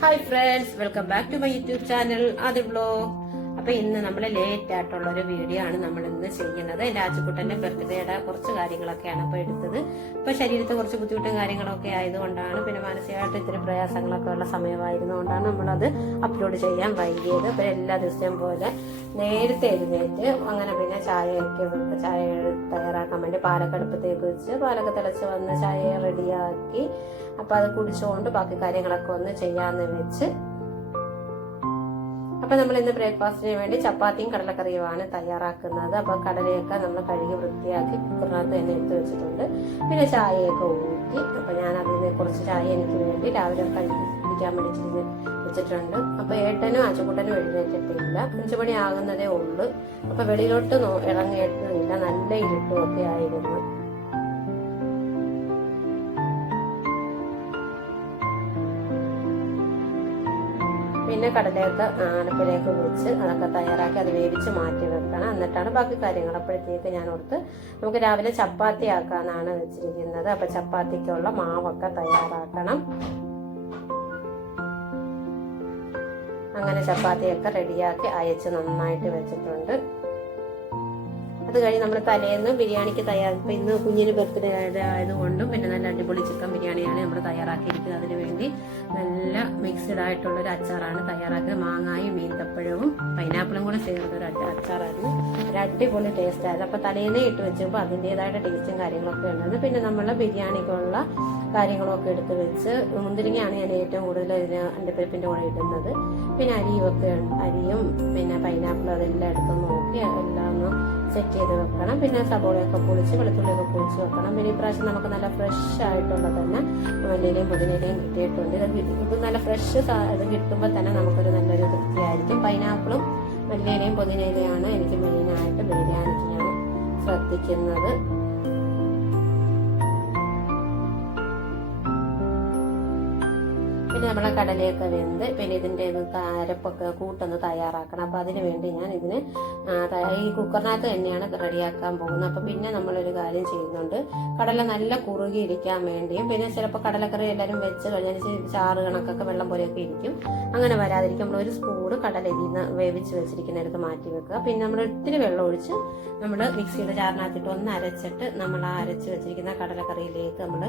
Hi friends, welcome back to my YouTube channel ആദ്യ vlog. അപ്പൊ ഇന്ന് നമ്മൾ ലേറ്റ് ആയിട്ടുള്ള ഒരു വീഡിയോ ആണ് നമ്മൾ ഇന്ന് ചെയ്യുന്നത്. രാജുക്കുട്ടന്റെ ബർത്ത്ഡേയുടെ കുറച്ച് കാര്യങ്ങളൊക്കെയാണ് അപ്പൊ എടുത്തത്. ഇപ്പൊ ശരീരത്തെ കുറച്ച് ബുദ്ധിമുട്ടും കാര്യങ്ങളൊക്കെ ആയതുകൊണ്ടാണ്, പിന്നെ മാനസികമായിട്ട് ഇത്തിരി പ്രയാസങ്ങളൊക്കെ ഉള്ള സമയമായിരുന്നുകൊണ്ടാണ് നമ്മളത് അപ്ലോഡ് ചെയ്യാൻ വൈകിയത്. അപ്പൊ എല്ലാ ദിവസവും പോലെ നേരത്തെ എഴുന്നേറ്റ് അങ്ങനെ പിന്നെ ചായ തയ്യാറാക്കാൻ വേണ്ടി പാലൊക്കെ അടുപ്പത്തേക്ക് വെച്ച് പാലൊക്കെ തിളച്ച് വന്ന് ചായ റെഡിയാക്കി അപ്പൊ അത് കുടിച്ചുകൊണ്ട് ബാക്കി കാര്യങ്ങളൊക്കെ ഒന്ന് ചെയ്യാന്ന് വെച്ച്. അപ്പൊ നമ്മൾ ഇന്ന് ബ്രേക്ക്ഫാസ്റ്റിന് വേണ്ടി ചപ്പാത്തിയും കടലക്കറിയുമാണ് തയ്യാറാക്കുന്നത്. അപ്പൊ കടലയൊക്കെ നമ്മൾ കഴുകി വൃത്തിയാക്കി കുക്കറിനകത്ത് തന്നെ എടുത്ത് വെച്ചിട്ടുണ്ട്. പിന്നെ ചായയൊക്കെ ഊറ്റി. അപ്പൊ ഞാൻ അതിന് കുറച്ച് ചായ എനിക്ക് വേണ്ടി രാവിലെ കഴുകി കുടിക്കാൻ വേണ്ടി വെച്ചിട്ടുണ്ട്. അപ്പൊ ഏട്ടനും ആച്ചക്കുട്ടനും എഴുന്നേറ്റിട്ടില്ല. 5 മണി ആകുന്നതേ ഉള്ളു. അപ്പൊ വെളിയിലോട്ട് ഇറങ്ങിയിട്ടില്ല, നല്ല ഇരുട്ടും ഒക്കെ ആയിരുന്നു. പിന്നെ കടലയൊക്കെ അടുപ്പിലേക്ക് വെച്ച് അതൊക്കെ തയ്യാറാക്കി അത് വേവിച്ച് മാറ്റി വെക്കണം. എന്നിട്ടാണ് ബാക്കി കാര്യങ്ങൾ. അപ്പോഴത്തേക്ക് ഞാൻ ഓർത്ത് നമുക്ക് രാവിലെ ചപ്പാത്തി ആക്കാനാണ് വെച്ചിരിക്കുന്നത്. അപ്പൊ ചപ്പാത്തിക്കുള്ള മാവൊക്കെ തയ്യാറാക്കണം. അങ്ങനെ ചപ്പാത്തിയൊക്കെ റെഡിയാക്കി അയച്ച് നന്നായിട്ട് വെച്ചിട്ടുണ്ട്. അത് കഴിഞ്ഞ് നമ്മൾ തലേന്ന് ബിരിയാണിക്ക് ഇപ്പൊ ഇന്ന് കുഞ്ഞിന് ബർത്ത്ഡേ ആയതുകൊണ്ടും പിന്നെ നല്ല അടിപൊളി ചിക്കൻ ബിരിയാണിയാണ് നമ്മൾ തയ്യാറാക്കിയിരിക്കുന്നത്. അതിന് വേണ്ടി നല്ല മിക്സ്ഡ് ആയിട്ടുള്ള ഒരു അച്ചാറാണ് തയ്യാറാക്കിയത്. മാങ്ങായും മീൻതപ്പഴവും പൈനാപ്പിളും കൂടെ ചേർന്നൊരു അച്ചാറായിരുന്നു. ഒരു അടിപൊളി ടേസ്റ്റ് ആയിരുന്നു. അപ്പൊ തലേന്നേ ഇട്ട് വെച്ചപ്പോൾ അതിൻ്റെതായിട്ട് ടേസ്റ്റും കാര്യങ്ങളൊക്കെ ഉണ്ടായിരുന്നു. പിന്നെ നമ്മൾ ബിരിയാണിക്കുള്ള കാര്യങ്ങളൊക്കെ എടുത്ത് വെച്ച് മുന്തിരിങ്ങയാണ് ഞാൻ ഏറ്റവും കൂടുതൽ ഇതിന് അണ്ടിപ്പരിപ്പിന്റെ കൂടെ ഇടുന്നത്. പിന്നെ അരിയും പിന്നെ പൈനാപ്പിളും അതെല്ലാം എടുത്ത് നോക്കി എല്ലാം ഒന്ന് സെറ്റ് ചെയ്ത് വെക്കണം. പിന്നെ സബോളയൊക്കെ പൊളിച്ച് വെളുത്തുള്ളിയൊക്കെ പൊളിച്ച് വെക്കണം. പിന്നെ ഇപ്രാവശ്യം നമുക്ക് നല്ല ഫ്രഷ് ആയിട്ടുള്ള തന്നെ മല്ലിയിലയും പുതിനയിലയും കിട്ടിയിട്ടുണ്ട്. ഇത് നല്ല ഫ്രഷ് ഇത് കിട്ടുമ്പോൾ തന്നെ നമുക്കൊരു നല്ലൊരു തൃപ്തിയായിരിക്കും. പൈനാപ്പിളും മല്ലിയിലയും പുതിനയിലയാണ് എനിക്ക് മെയിനായിട്ട് ബിരിയാണിക്ക് ഞാൻ ശ്രദ്ധിക്കുന്നത്. പിന്നെ നമ്മളെ കടലയൊക്കെ വെന്ത് പിന്നെ ഇതിൻ്റെ അരപ്പൊക്കെ കൂട്ടൊന്ന് തയ്യാറാക്കണം. അപ്പൊ അതിന് വേണ്ടി ഞാൻ ഇതിന് ഈ കുക്കറിനകത്ത് തന്നെയാണ് റെഡിയാക്കാൻ പോകുന്നത്. അപ്പൊ പിന്നെ നമ്മളൊരു കാര്യം ചെയ്യുന്നുണ്ട്. കടല നല്ല കുറുകിയിരിക്കാൻ വേണ്ടിയും പിന്നെ ചിലപ്പോൾ കടലക്കറി എല്ലാവരും വെച്ച് കഴിഞ്ഞാൽ ചാറ് കണക്കൊക്കെ വെള്ളം പോലെയൊക്കെ ഇരിക്കും. അങ്ങനെ വരാതിരിക്കും നമ്മൾ ഒരു സ്പൂണ് കടല ഇതിന്ന് വേവിച്ച് വെച്ചിരിക്കുന്നിടത്ത് മാറ്റി വെക്കുക. പിന്നെ നമ്മൾ ഇത്തിരി വെള്ളം ഒഴിച്ച് നമ്മൾ മിക്സിയുടെ ജാറിനകത്തിട്ട് ഒന്ന് അരച്ചിട്ട് നമ്മൾ ആ അരച്ച് വെച്ചിരിക്കുന്ന കടലക്കറിയിലേക്ക് നമ്മൾ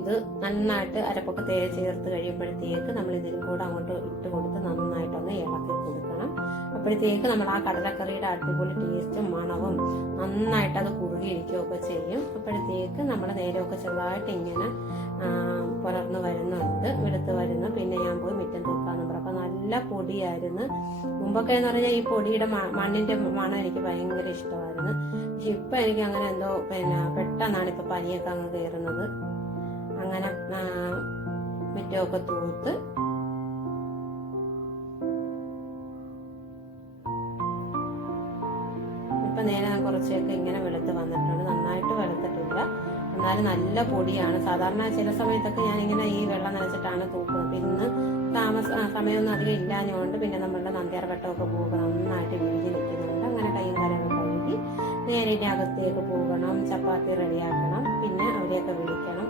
ഇത് നന്നായിട്ട് അരപ്പൊക്കെ ചേർത്ത് കഴിയുമ്പോഴത്തേക്ക് നമ്മൾ ഇതിലും കൂടെ അങ്ങോട്ട് ഇട്ട് കൊടുത്ത് നന്നായിട്ടൊന്ന് ഇളക്കി കൊടുക്കണം. അപ്പോഴത്തേക്ക് നമ്മൾ ആ കടലക്കറിയുടെ അടിപൊളി ടേസ്റ്റും മണവും നന്നായിട്ട് അത് കുറുകിയിരിക്കുകയൊക്കെ ചെയ്യും. അപ്പോഴത്തേക്ക് നമ്മൾ നേരമൊക്കെ ചെറുതായിട്ട് ഇങ്ങനെ പുലർന്ന് വരുന്നുണ്ട്, വെളുത്ത് വരുന്നു. പിന്നെ ഞാൻ പോയി മുറ്റം തൂക്കാന്ന് പറഞ്ഞു. അപ്പൊ നല്ല പൊടിയായിരുന്നു. മുമ്പൊക്കെ എന്ന് പറഞ്ഞാൽ ഈ പൊടിയുടെ മണ്ണിന്റെ മണം എനിക്ക് ഭയങ്കര ഇഷ്ടമായിരുന്നു. പക്ഷെ ഇപ്പൊ എനിക്ക് അങ്ങനെ എന്തോ പിന്നെ പെട്ടെന്നാണ് ഇപ്പൊ പനിയൊക്കെ അങ്ങ് കയറുന്നത്. അങ്ങനെ മുറ്റമൊക്കെ തൂത്ത് ഇപ്പൊ നേരെ കുറച്ചൊക്കെ ഇങ്ങനെ വെളുത്ത് വന്നിട്ടുണ്ട്. നന്നായിട്ട് വെളുത്തിട്ടില്ല, എന്നാലും നല്ല പൊടിയാണ്. സാധാരണ ചില സമയത്തൊക്കെ ഞാനിങ്ങനെ ഈ വെള്ളം നനച്ചിട്ടാണ് തൂക്കുന്നത്. ഇന്ന് സമയമൊന്നും അധികം ഇല്ലാഞ്ഞുകൊണ്ട് പിന്നെ നമ്മളുടെ നന്ദ്യാർവട്ടമൊക്കെ പോകുക നന്നായിട്ട് വീതി നിൽക്കുന്നുണ്ട്. അങ്ങനെ കൈയും കാലൊക്കെ കഴുകി നേരെ ഇനി അകത്തേക്ക് പോകണം. ചപ്പാത്തി റെഡിയാക്കണം. പിന്നെ അവരെയൊക്കെ വിളിക്കണം.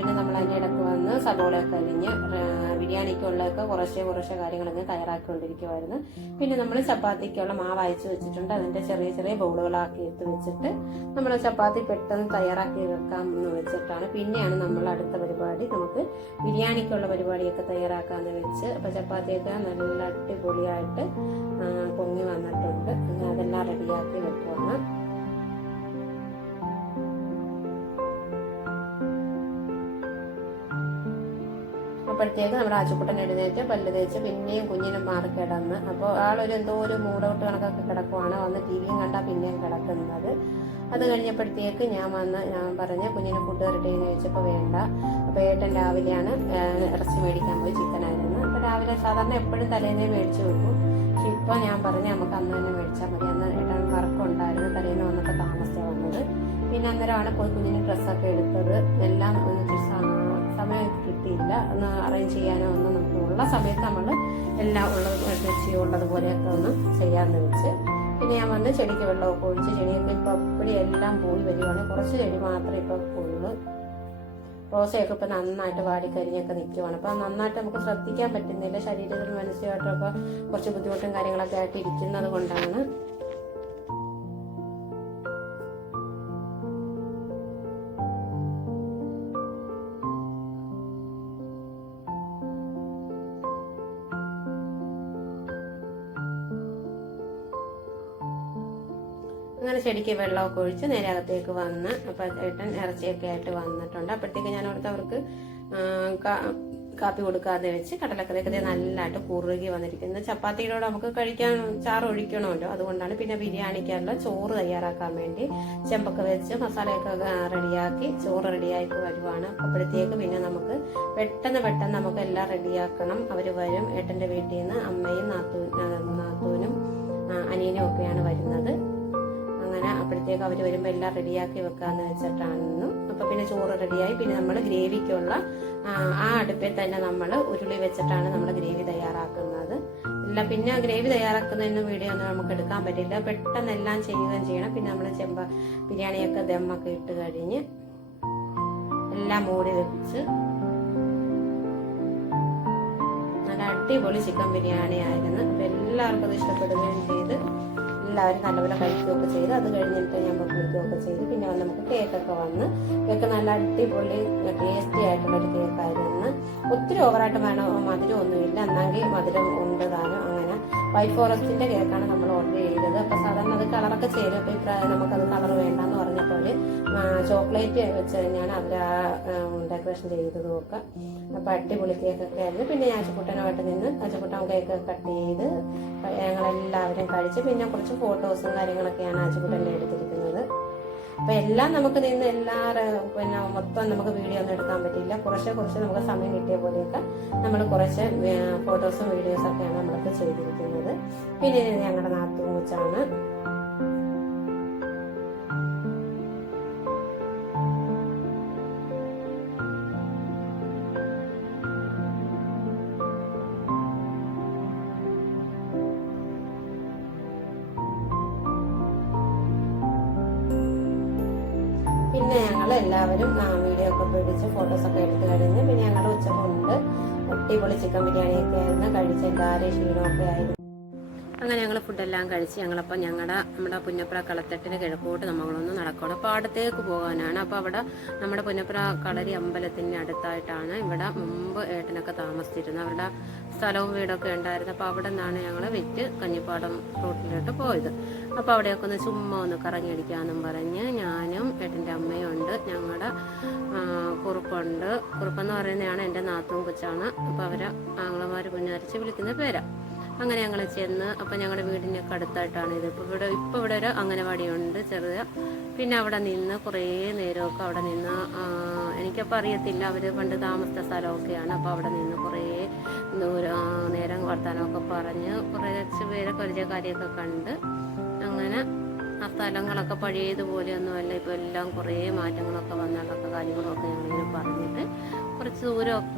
പിന്നെ നമ്മൾ അതിൻ്റെ ഇടയ്ക്ക് വന്ന് സബോളയൊക്കെ അരിഞ്ഞ് ബിരിയാണിക്കുള്ളതൊക്കെ കുറച്ച് കാര്യങ്ങളൊക്കെ തയ്യാറാക്കിക്കൊണ്ടിരിക്കുമായിരുന്നു. പിന്നെ നമ്മൾ ചപ്പാത്തിക്കുള്ള മാവ് അയച്ചു വെച്ചിട്ടുണ്ട്. അതിൻ്റെ ചെറിയ ബൗളുകളാക്കി എടുത്ത് വെച്ചിട്ട് നമ്മൾ ചപ്പാത്തി പെട്ടെന്ന് തയ്യാറാക്കി വെക്കാം എന്ന് വെച്ചിട്ടാണ്. പിന്നെയാണ് നമ്മൾ അടുത്ത പരിപാടി, നമുക്ക് ബിരിയാണിക്കുള്ള പരിപാടിയൊക്കെ തയ്യാറാക്കാമെന്ന് വെച്ച്. അപ്പോൾ ചപ്പാത്തിയൊക്കെ നല്ല അടിപൊളിയായിട്ട് പൊങ്ങി വന്നിട്ടുണ്ട്. അതെല്ലാം റെഡിയാക്കി വെക്കുവാണ്. അപ്പോഴത്തേക്ക് നമ്മുടെ ആച്ചുക്കുട്ടൻ എഴുന്നേറ്റ് പല്ല് തേച്ച് പിന്നെയും കുഞ്ഞിനും മാറി കിടന്ന്. അപ്പോൾ ആളൊരു എന്തോ ഒരു മൂടൗട്ട് കണക്കൊക്കെ കിടക്കുവാണ്. വന്ന് ടിവിയും കണ്ടാൽ പിന്നെയും കിടക്കുന്നത്. അത് കഴിഞ്ഞപ്പോഴത്തേക്ക് ഞാൻ പറഞ്ഞ് കുഞ്ഞിന് ഫുഡ് തരട്ടെ എന്ന് ചോദിച്ചപ്പോൾ വേണ്ട. അപ്പോൾ ഏട്ടൻ രാവിലെയാണ് ഇറച്ചി മേടിക്കാൻ പോയി, ചിക്കനായിരുന്നു. അപ്പോൾ രാവിലെ സാധാരണ എപ്പോഴും തലേന്നേ മേടിച്ചു വെക്കും. പക്ഷെ ഇപ്പോൾ ഞാൻ പറഞ്ഞ് നമുക്ക് അന്ന് തന്നെ മേടിച്ചാൽ മതി. അന്ന് ഏട്ടൻ വർക്കുണ്ടായിരുന്നു, തലേന്ന് വന്നപ്പോൾ താമസിച്ചാണ് വന്നത്. പിന്നെ അന്നേരമാണ് പോയി കുഞ്ഞിന് ഡ്രസ്സൊക്കെ എടുത്തത്. എല്ലാം സമയം കിട്ടിയില്ല ഒന്ന് അറേഞ്ച് ചെയ്യാനോ ഒന്നും. നമുക്ക് ഉള്ള സമയത്ത് നമ്മൾ എല്ലാം ഉള്ളതുപോലെയൊക്കെ ഒന്ന് ചെയ്യാമെന്ന് വെച്ച്. പിന്നെ ഞാൻ വന്ന് ചെടിക്ക് വെള്ളമൊക്കെ ഒഴിച്ച് ചെടിയൊക്കെ ഇപ്പം അപ്പടി എല്ലാം പോയി വരികയാണ്. കുറച്ച് ചെടി മാത്രമേ ഇപ്പം ഉള്ളൂ. റോസയൊക്കെ ഇപ്പം നന്നായിട്ട് വാടിക്കരിഞ്ഞൊക്കെ നിൽക്കുവാണ്. അപ്പം നന്നായിട്ട് നമുക്ക് ശ്രദ്ധിക്കാൻ പറ്റുന്നില്ല, ശരീരത്തിനും മനസ്സിലായിട്ടൊക്കെ കുറച്ച് ബുദ്ധിമുട്ടും കാര്യങ്ങളൊക്കെ ആയിട്ട് ഇരിക്കുന്നത് കൊണ്ടാണ്. അങ്ങനെ ചെടിക്ക് വെള്ളമൊക്കെ ഒഴിച്ച് നേരെ അകത്തേക്ക് വന്ന് അപ്പം ഏട്ടൻ ഇറച്ചിയൊക്കെ ആയിട്ട് വന്നിട്ടുണ്ട്. അപ്പോഴത്തേക്ക് ഞാൻ അവിടുത്തെ അവർക്ക് കാപ്പി കൊടുക്കാതെ വെച്ച് കടലക്കറിയൊക്കെ നല്ലതായിട്ട് കുറുകി വന്നിരിക്കുന്നത്. ചപ്പാത്തിയിലൂടെ നമുക്ക് കഴിക്കാൻ ചാറ് ഒഴിക്കണമല്ലോ, അതുകൊണ്ടാണ്. പിന്നെ ബിരിയാണിക്കുള്ള ചോറ് തയ്യാറാക്കാൻ വേണ്ടി ചെമ്പൊക്കെ വെച്ച് മസാലയൊക്കെ റെഡിയാക്കി ചോറ് റെഡിയാക്കി വരുവാണ്. അപ്പോഴത്തേക്ക് പിന്നെ നമുക്ക് പെട്ടെന്ന് നമുക്ക് എല്ലാം റെഡിയാക്കണം. അവർ വരും, ഏട്ടൻ്റെ വീട്ടിൽ നിന്ന് അമ്മയും നാത്തൂനും അനിയനും ഒക്കെയാണ് വരുന്നത്. അങ്ങനെ അപ്പോഴത്തേക്ക് അവർ വരുമ്പോൾ എല്ലാം റെഡിയാക്കി വെക്കാന്ന് വെച്ചിട്ടാണ്. അപ്പൊ പിന്നെ ചോറ് റെഡിയായി. പിന്നെ നമ്മൾ ഗ്രേവിക്കുള്ള ആ അടുപ്പിൽ തന്നെ നമ്മൾ ഉരുളി വെച്ചിട്ടാണ് നമ്മൾ ഗ്രേവി തയ്യാറാക്കുന്നത്. ഇല്ല, പിന്നെ ഗ്രേവി തയ്യാറാക്കുന്നതിന് വീഡിയോ ഒന്നും നമുക്ക് എടുക്കാൻ പറ്റില്ല, പെട്ടെന്ന് എല്ലാം ചെയ്യുകയും ചെയ്യണം. പിന്നെ നമ്മൾ ബിരിയാണിയൊക്കെ ദമ്മൊക്കെ ഇട്ട് കഴിഞ്ഞ് എല്ലാം മൂടി വെച്ച് നല്ല അടിപൊളി ചിക്കൻ ബിരിയാണി ആയിരുന്നു. അപ്പൊ എല്ലാവർക്കും അത് ഇഷ്ടപ്പെടുകയും ചെയ്ത് എല്ലാവരും നല്ലപോലെ കഴിക്കുകയൊക്കെ ചെയ്ത് അത് കഴിഞ്ഞിട്ട് ഞാൻ കുളിക്കുകയൊക്കെ ചെയ്ത് പിന്നെ നമുക്ക് കേക്കൊക്കെ വന്ന് കേക്ക് നല്ല അടിപൊളി ടേസ്റ്റി ആയിട്ടുള്ളൊരു കേക്കായിരുന്നു. ഒത്തിരി ഓവറായിട്ട് മധുരമൊന്നുമില്ല, എന്നെങ്കിൽ മധുരം ഉണ്ട് താനും. അങ്ങനെ വൈറ്റ് ഫോറസ്റ്റിന്റെ കേക്കാണ് നമ്മൾ ഓർഡർ ചെയ്തത്. അപ്പൊ സാധാരണ അത് കളറൊക്കെ ചെയ്ത് അപ്പൊ നമുക്കത് കളർ വേണ്ടെന്ന് പറഞ്ഞപ്പോൾ ചോക്ലേറ്റ് വെച്ച് തന്നെയാണ് അവർ ഡെക്കറേഷൻ ചെയ്തതും ഒക്കെ. അപ്പൊ അടിപൊളി കേക്കൊക്കെ ആയിരുന്നു. പിന്നെ ആച്ചക്കുട്ടനുമായിട്ട് നിന്ന് ആച്ചക്കുട്ടൻ കേക്ക് കട്ട് ചെയ്ത് ഞങ്ങളെല്ലാവരും കഴിച്ച് പിന്നെ കുറച്ച് ഫോട്ടോസും കാര്യങ്ങളൊക്കെയാണ് ആച്ചക്കുട്ടൻ്റെ എടുത്തിരിക്കുന്നത്. അപ്പൊ എല്ലാം നമുക്ക് നിന്ന് പിന്നെ മൊത്തം നമുക്ക് വീഡിയോ ഒന്നും എടുക്കാൻ പറ്റില്ല, കുറച്ച് നമുക്ക് സമയം കിട്ടിയ പോലെയൊക്കെ നമ്മൾ കുറച്ച് ഫോട്ടോസും വീഡിയോസും ഒക്കെയാണ് നമ്മളൊക്കെ ചെയ്തിരിക്കുന്നത്. പിന്നെ ഞങ്ങളുടെ നാത്തൂൻ കൊച്ചാണ്. പിന്നെ ഞങ്ങൾ എല്ലാവരും വീഡിയോ ഒക്കെ പിടിച്ച് ഫോട്ടോസൊക്കെ എടുത്ത് കഴിഞ്ഞ് പിന്നെ ഞങ്ങളുടെ ഉച്ചകൊണ്ട് അടിപൊളി ചിക്കൻ ബിരിയാണിയൊക്കെ ആയിരുന്നു കഴിച്ച് എല്ലാവരെയും ക്ഷീണമൊക്കെ ആയിരുന്നു. അങ്ങനെ ഞങ്ങൾ ഫുഡെല്ലാം കഴിച്ച് ഞങ്ങളപ്പോൾ നമ്മുടെ പുന്നപ്ര കളത്തട്ടിന് കിഴക്കോട്ട് നമ്മളൊന്ന് നടക്കണം. അപ്പോൾ അടുത്തേക്ക് പോകാനാണ്. അപ്പോൾ അവിടെ നമ്മുടെ പുന്നപ്ര കളരി അമ്പലത്തിൻ്റെ അടുത്തായിട്ടാണ് ഇവിടെ മുമ്പ് ഏട്ടനൊക്കെ താമസിച്ചിരുന്നത്. അവരുടെ സ്ഥലവും വീടൊക്കെ ഉണ്ടായിരുന്നു. അപ്പോൾ അവിടെ നിന്നാണ് ഞങ്ങൾ വിറ്റ് കഞ്ഞിപ്പാടം റൂട്ടിലോട്ട് പോയത്. അപ്പോൾ അവിടെയൊക്കെ ഒന്ന് ചുമ്മാ ഒന്ന് കറങ്ങിയടിക്കാമെന്നും പറഞ്ഞ് ഞാനും ഏട്ടൻ്റെ അമ്മയും ഉണ്ട്, ഞങ്ങളുടെ കുറുപ്പുണ്ട്. കുറുപ്പെന്ന് പറയുന്നതാണ് എൻ്റെ നാത്തൂൻ കൊച്ചാണ്. അപ്പോൾ അവരെ ആങ്ങളമാർ കുഞ്ഞരിച്ച് വിളിക്കുന്ന പേരാ. അങ്ങനെ ഞങ്ങൾ ചെന്ന് അപ്പം ഞങ്ങളുടെ വീടിനൊക്കെ അടുത്തായിട്ടാണ് ഇത്. ഇപ്പോൾ ഇവിടെ ഒരു അംഗനവാടിയുണ്ട് ചെറുത്. പിന്നെ അവിടെ നിന്ന് കുറേ നേരമൊക്കെ അവിടെ നിന്ന് എനിക്കപ്പോൾ അറിയത്തില്ല, അവർ പണ്ട് താമസിച്ച സ്ഥലമൊക്കെയാണ്. അപ്പോൾ അവിടെ നിന്ന് കുറേ നേരം വർത്താനമൊക്കെ പറഞ്ഞ് കുറച്ച് പേരെ പരിചയക്കാരെയൊക്കെ കണ്ട് അങ്ങനെ ആ സ്ഥലങ്ങളൊക്കെ പഴയതുപോലെയൊന്നുമല്ല, ഇപ്പോൾ എല്ലാം കുറേ മാറ്റങ്ങളൊക്കെ വന്നതൊക്കെ കാര്യങ്ങളൊക്കെ ഞങ്ങളിങ്ങനെ പറഞ്ഞിട്ട്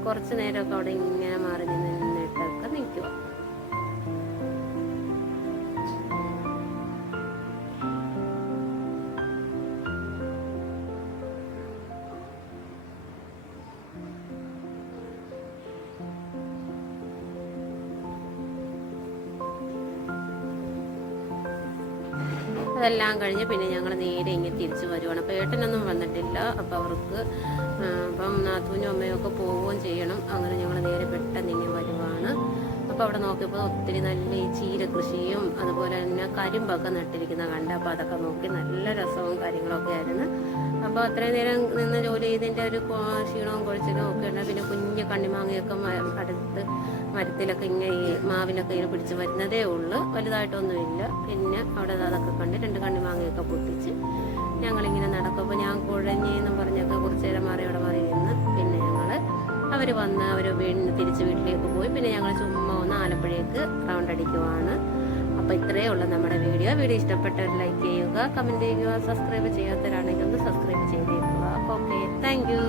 കുറച്ച് നേരമൊക്കെ അവിടെ ഇങ്ങനെ മാറി നിന്നിട്ടൊക്കെ നിൽക്കുക. അതെല്ലാം കഴിഞ്ഞ് പിന്നെ ഞങ്ങൾ നേരെ ഇങ്ങനെ തിരിച്ചു വരുവാണ്. അപ്പോൾ ഏട്ടനൊന്നും വന്നിട്ടില്ല. അപ്പോൾ അവർക്ക് അപ്പം നാത്തൂനും അമ്മയും ഒക്കെ പോവുകയും ചെയ്യണം. അങ്ങനെ ഞങ്ങൾ നേരെ പെട്ടെന്ന് ഇങ്ങനെ വരുവാണ്. അപ്പോൾ അവിടെ നോക്കിയപ്പോൾ ഒത്തിരി നല്ല ഈ ചീര കൃഷിയും അതുപോലെ തന്നെ കരിമ്പൊക്കെ നട്ടിരിക്കുന്ന കണ്ട്. അപ്പോൾ അതൊക്കെ നോക്കി നല്ല രസവും കാര്യങ്ങളൊക്കെ ആയിരുന്നു. അപ്പോൾ അത്രയും നേരം നിന്ന് ജോലി ചെയ്തതിൻ്റെ ഒരു ക്ഷീണവും കുഴച്ചിലും ഒക്കെ ഉണ്ട്. പിന്നെ കുഞ്ഞ് കണ്ണിമാങ്ങയൊക്കെ അടുത്ത് മരത്തിലൊക്കെ ഇങ്ങനെ ഈ മാവിലൊക്കെ ഇങ്ങനെ പിടിച്ച് വരുന്നതേ ഉള്ളൂ, വലുതായിട്ടൊന്നുമില്ല. പിന്നെ അവിടെ അതൊക്കെ കണ്ട് 2 കണ്ണിമാങ്ങയൊക്കെ പൊട്ടിച്ച് ഞങ്ങളിങ്ങനെ നടക്കും. അപ്പോൾ ഞാൻ കുഴഞ്ഞെന്നും പറഞ്ഞൊക്കെ കുറച്ച് നേരം മാറി അവിടെ മാറി നിന്ന് പിന്നെ അവർ വന്ന് അവർ തിരിച്ച് വീട്ടിലേക്ക് പോയി. പിന്നെ ഞങ്ങൾ ചുമ്മാ ഒന്ന് ആലപ്പുഴയ്ക്ക് റൗണ്ട് അടിക്കുവാണ്. അപ്പോൾ ഇത്രയേ ഉള്ളൂ നമ്മുടെ വീഡിയോ. ഇഷ്ടപ്പെട്ടവർ ലൈക്ക് ചെയ്യുക, കമൻറ്റ് ചെയ്യുക, സബ്സ്ക്രൈബ് ചെയ്യാത്തവരാണെങ്കിൽ ഒന്ന് സബ്സ്ക്രൈബ് ചെയ്തേക്കുക. Okay, thank you.